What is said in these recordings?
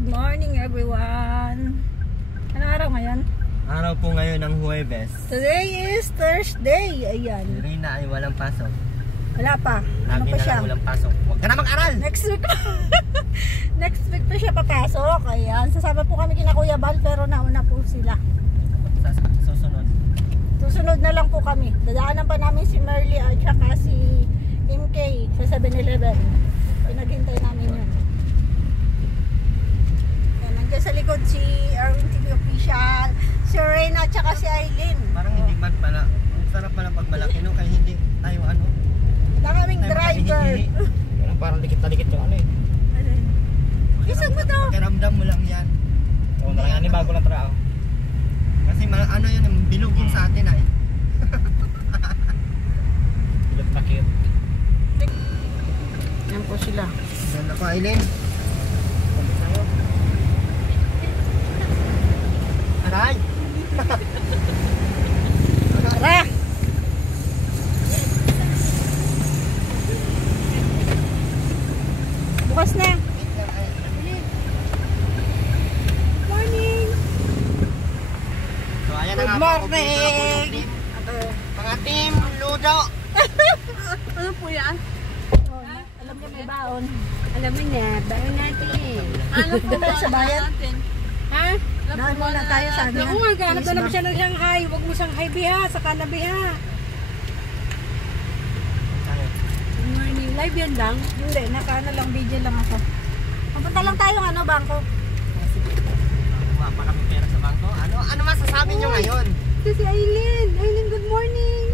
Good morning everyone. Anong araw ngayon? Araw po ngayon ng Huwebes. Today is Thursday. Ayan. Si Rina ay walang pasok. Wala pa. Ano Lagi pa na siya? lang walang pasok. Huwag ka na mag-aral! Next week. Next week pa siya papasok. Ayan. Sasama po kami kina Kuya Bal pero nauna po sila. Susunod. Susunod na lang po kami. Dadaanan pa namin si Merly at saka si MK sa 7-Eleven. Pinaghintay namin yun. Yan, nandiyan sa likod si Erwin TV Official, si Reyna at saka si Aileen. Parang hindi man pala. Ang sarap pala pag malaki no? Kaya hindi tayo ano. Daming driver. Parang dikit na dikit yung ano eh. Isang mo to. Pakiramdam mo lang yan. Oo, yan eh, bago lang trabaho. Kasi ano yun, bilog yun sa atin ay. Bilog na cute. Yan po sila. Yan ako, Aileen. Aray! Tara! Bukas na. Morning! So, ayan na Good nga po, morning! mga team Ludo! Ano po yan? Oh, alam niya may baon. Alam mo niya, bayan natin eh. Ano po Doon tayo sa bayan? natin? Ha? Daan muna tayo sa ano. Oo nga, ganap na naman siya ng Shanghai. Huwag mo Shanghai biha, saka na biha. Good morning. Live yan lang? Hindi, nakaano lang, video lang ako. Papunta lang tayo ano, bangko. Wala pa kami pera sa bangko. Ano masasabi nyo ngayon? Ito si Aileen. Aileen, good morning.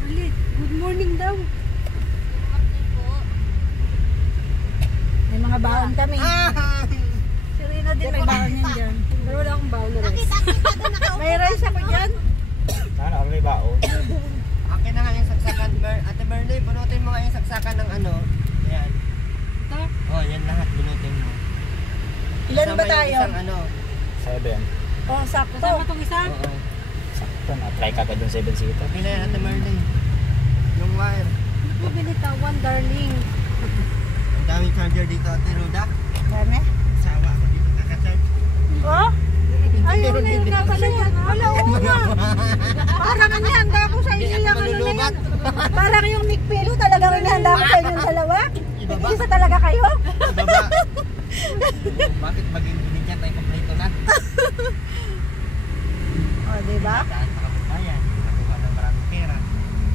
Aileen, good morning daw. May mga baon kami. Ah! Si Rina din may baon yan dyan. Pero wala akong baon na rice. May rice ako dyan. Sana ako may bao. Akin na nga yung saksakan. Ate Merly, bunutin mo nga yung saksakan ng ano. Ayan. Ito? Oh, yan lahat bunutin mo. Ilan ba Isama yung tayo? Isang ano. 7. Oh, sakto. Kasama itong isa? Oo. Sakto na. Try ka agad yung 7 seater. Okay na yan, Ate Merly. Yung wire. Bibili tawan, darling. Ang daming charger dito, Ate Ruda. Dami. Sawa ako dito kakacharge. Oh? Ayaw na yung pala yan. Wala, oo nga. Parang inihanda ko sa inyo yung ano na Malulubat. yan. Parang yung Nick Pilo talagang inihanda ko sa inyo yung dalawa. Nag-isa talaga kayo? Baba. Bakit maging binigyan tayo kompleto na? Oh, diba? Daan pa kami bayan. Nakuha ng maraming pera.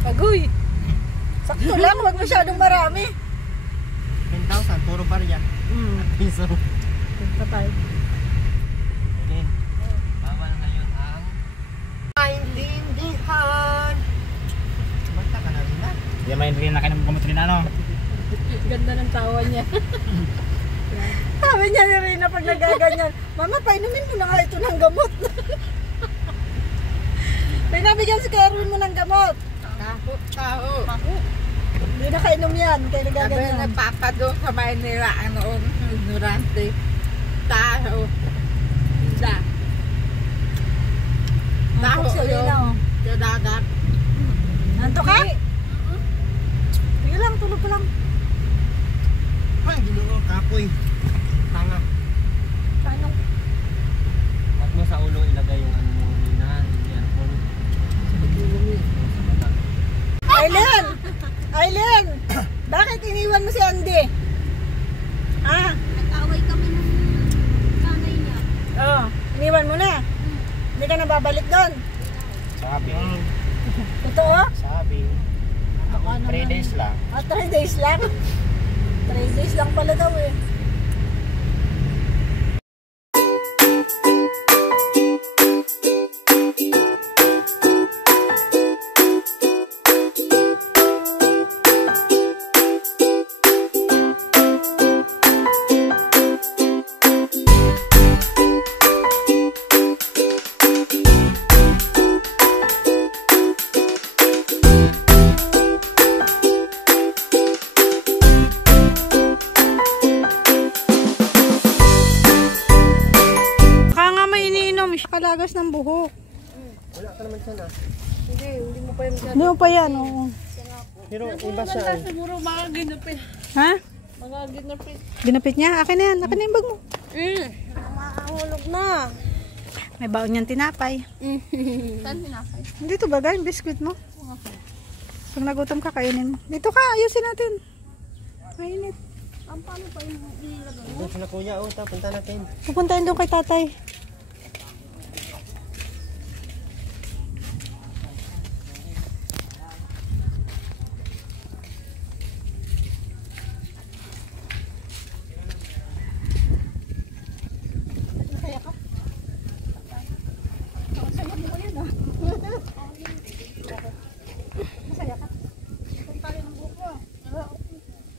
Agoy. Sakto lang, huwag masyadong marami. 10,000, puro barya. Piso. Patay. Again, bawal ngayon ang maintindihan. Basta ka na rin na. Hindi main rin na kayo ng gamot rin ano. Ganda ng tawa niya. Sabi niya ni Rina pag nagaganyan, Mama, painumin mo na nga ito ng gamot. Rina, bigyan si Kerwin mo ng gamot. Tao. Hindi na kainom yan, kaya Sabi nagaganyan. nagpapado sa Maynila, noon, ignorante. Tao. Da. Tao Antok si Rina, yun. oh. Sa dagat. Antok ka? Sige lang, tulog ka lang. Ay, ginoo, kapoy. Tanga. Paano? Huwag mo sa ulo ilagay yung ano mo. Earphone. Sa baba. Aileen! Aileen! Bakit iniwan mo si Andy? Ah? Nag-away kami ng nanay niya. Oo. Iniwan mo na? Hindi ka na babalik doon? Sabi. Totoo? Sabi. 3 days lang. Ah, 3 days lang? 3 days lang pala daw eh. Kalagas ng buhok. Wala ka naman siya na. Hindi mo pa yung Hindi mo pa yan, oo. Pero iba siya eh. siguro mga ginupin. Ha? Mga ginapit. Ginapit niya? Akin na yan. Akin na yung bag mo. Mahulog na. May baon niyang tinapay. Saan tinapay? Dito ba yung biskuit mo? Pag nagutom ka, kainin mo. Dito ka, ayusin natin. Mainit. Paano pa yung ilagay? Doon sila kuya, punta natin. Pupuntahin doon kay tatay.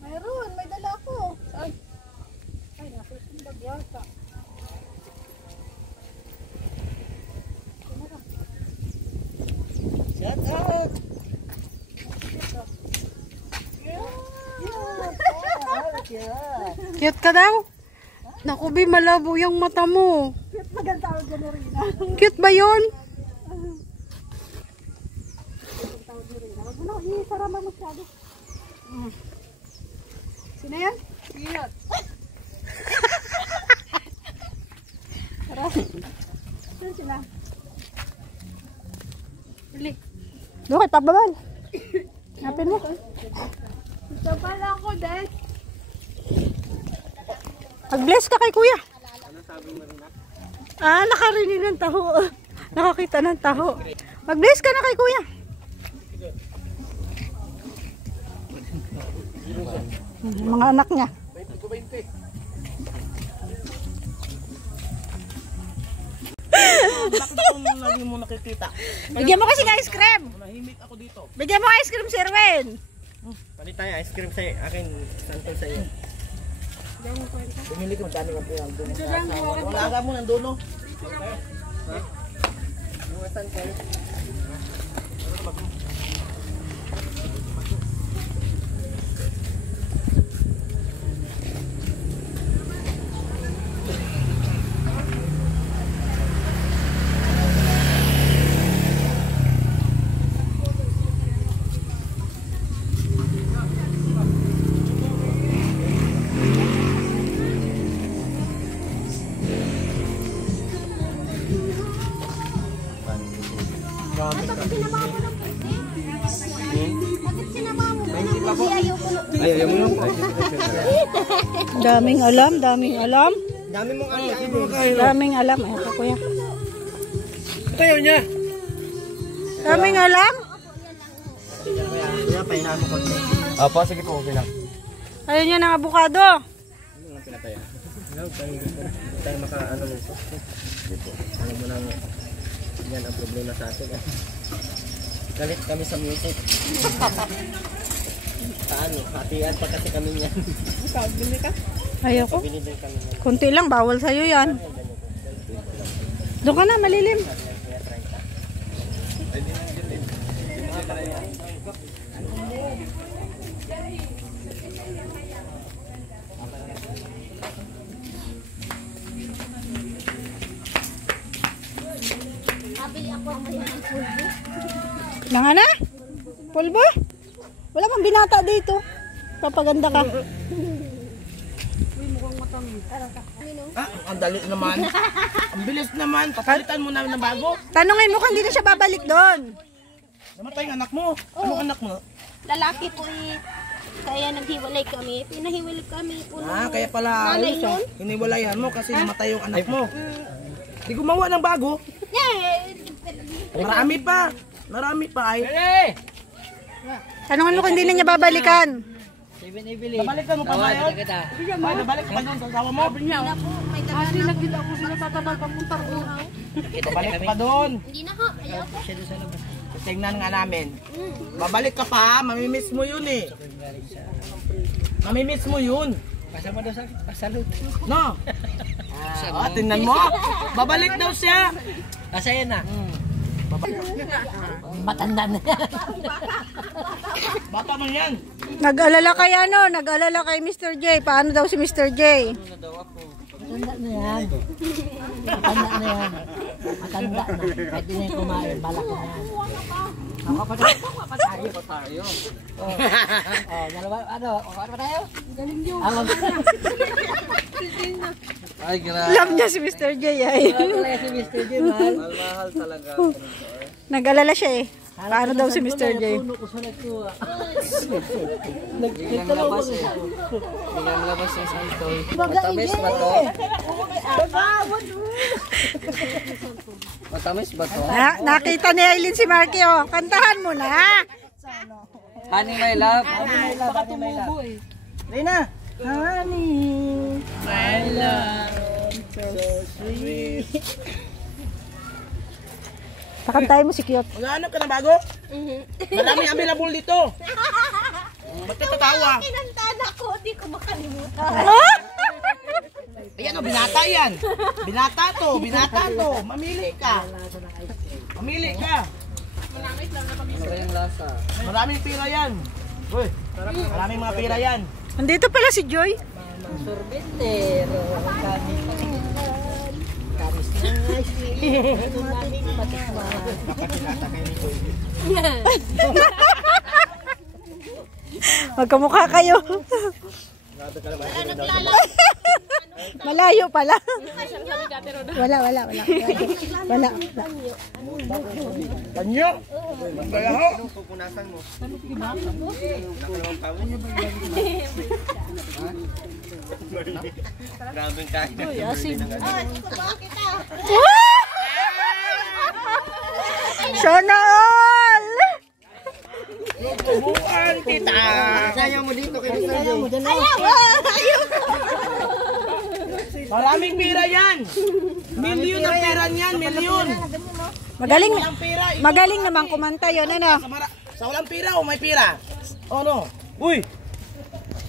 Mayroon, may dala ako. Saan? Ay, nasa sumbag yata. Shout out! Cute ka daw? Naku, Bi, malabo yung mata mo. Cute magandang tawag mo rin. Cute ba yun? Huwag mo na, isarama masyado. Sino yan? Cute. Tara. Sino sila? Bili. Doon kay Pababal. Napin mo. Ito pala ako, Des. Mag-bless ka kay kuya. Nakarinig ng taho. Nakakita ng taho. Mag-bless ka na kay kuya. Mga anak niya. Bakit ako lagi mo nakikita? Bigyan mo kasi ng ice cream. Nahimik ako dito. Bigyan mo ice cream, Sir Wen. Palit tayo, ice cream sa akin, santol sa iyo. Bumili ko madami ng pinang doon. Wala ka mo nandun no? Mga santol. Ayaw mo yung Daming alam, daming alam. dami mong ayaw mo kayo. Daming alam. Ay, ako kuya. Tayo niya. Daming alam. Kuya, pahinaan mo konti. Opo, sige po, okay lang. Ayun niya ng abukado. Ano lang pinataya? Hello, tayo maka-ano mo. Dito. Alam mo nang yan ang problema sa atin. Galit kami sa music. Paano? Hatian pa kasi kami niyan. Bili ka? Ayoko. Binili kami niyan. Kunti lang, bawal sa'yo yan. Doon ka na, malilim. Nanga na? Pulbo? Wala pang binata dito. Papaganda ka. Ang dali naman. Ang bilis naman. Papalitan mo namin ng bago. Tanungin mo kung hindi na siya babalik doon. Namatay ang anak mo. Anong anak mo? Lalaki po eh. Kaya naghiwalay kami. Pinahiwalay kami po nung Kaya pala nanay nun. hiniwalayan mo kasi namatay yung anak mo. Di gumawa ng bago. Marami pa. Marami pa ay. Tanungin mo kung hindi na niya babalikan. Nabalikan mo pa ba yun? Ay, nabalik pa doon sa asawa mo? Kasi nagkita ko sila tatabal papunta roon. Babalik pa doon. Hindi na ho. Ayaw po. Tingnan nga namin. Babalik ka pa, mamimiss mo yun eh. Mamimiss mo yun. Kasama daw sa pasalud. No? Tingnan mo. Babalik daw siya. Kasaya na. Matanda na yan. Bata mo yan. Nag-alala kay Nag-alala kay Mr. J. Paano daw si Mr. J? Matanda na yan. Matanda na yan. Matanda na. Pwede na yung kumain. Balak na yan. Ako pa tayo. Dalawa, ano pa tayo? Galing yun. Ay, grabe. Alam niya si Mr. J ay. Si Mr. J, mahal talaga. Nag-alala siya eh. Paano daw si Mr. J? Biglang labas eh. Biglang labas yung santol. Matamis ba to? Matamis ba to? Nakita ni Aileen si Marky oh. Kantahan mo na. Honey, my love. Baka tumubo eh. Rina! Honey. My love, so sweet. Pakantahin mo si Cute. Maghanap ka na bago? Maraming available dito. Ba't ka tatawa? Kinantaan ako, di ko makalimutan. Ayan o, binata yan. Binata to. Mamili ka. Ano ba yung lasa? Maraming pira yan. Uy, maraming mga pira yan. Nandito pala si Joy. Sorbetero. Magkamukha kayo. Malayo pala. Wala. Kanyo? Magdalaho? Pupunasan mo. Grabing kain. Sana all! Tubuan kita. Sayaw mo dito kay Mr. J. Maraming pira yan. Milyon ang pera niyan, milyon. Magaling naman kumanta yun, ano? Sa walang pira o may pira? O no? Uy!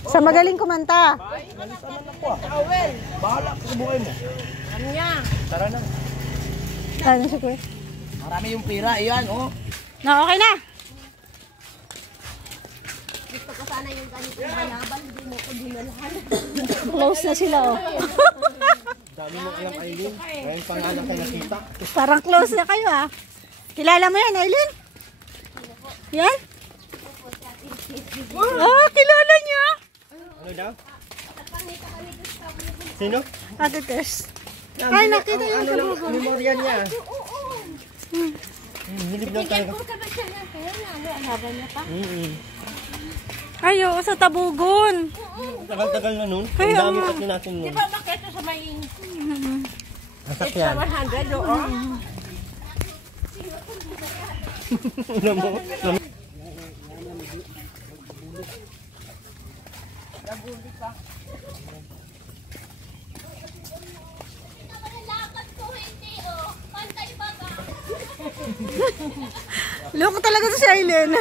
Sa magaling kumanta. Bahala ka sa buhay mo. Tara na. Ano si Kuya? Marami yung pira, iyan, oh. Na, okay na. Gusto ko sana yung ganito malaban, hindi mo ko dinalahan. Close na sila, oh. Dami mo alam, Aileen. Ngayon pa nga lang kayo nakita. Parang close na kayo, ah. Kilala mo yan, Aileen? Yan? Ah, kilala niya. Ano daw? Sino? Ate Tess. Ay, nakita yung Ano lang, memorya niya. Hilip lang tayo. Ay, oo, sa Tabugon. Tagal-tagal na nun. Ang Kaya dami nga. pati natin nun. Ba, bakit ito sa may Nasakyan. 100 doon? Ano mo? Loko talaga to si Aileen.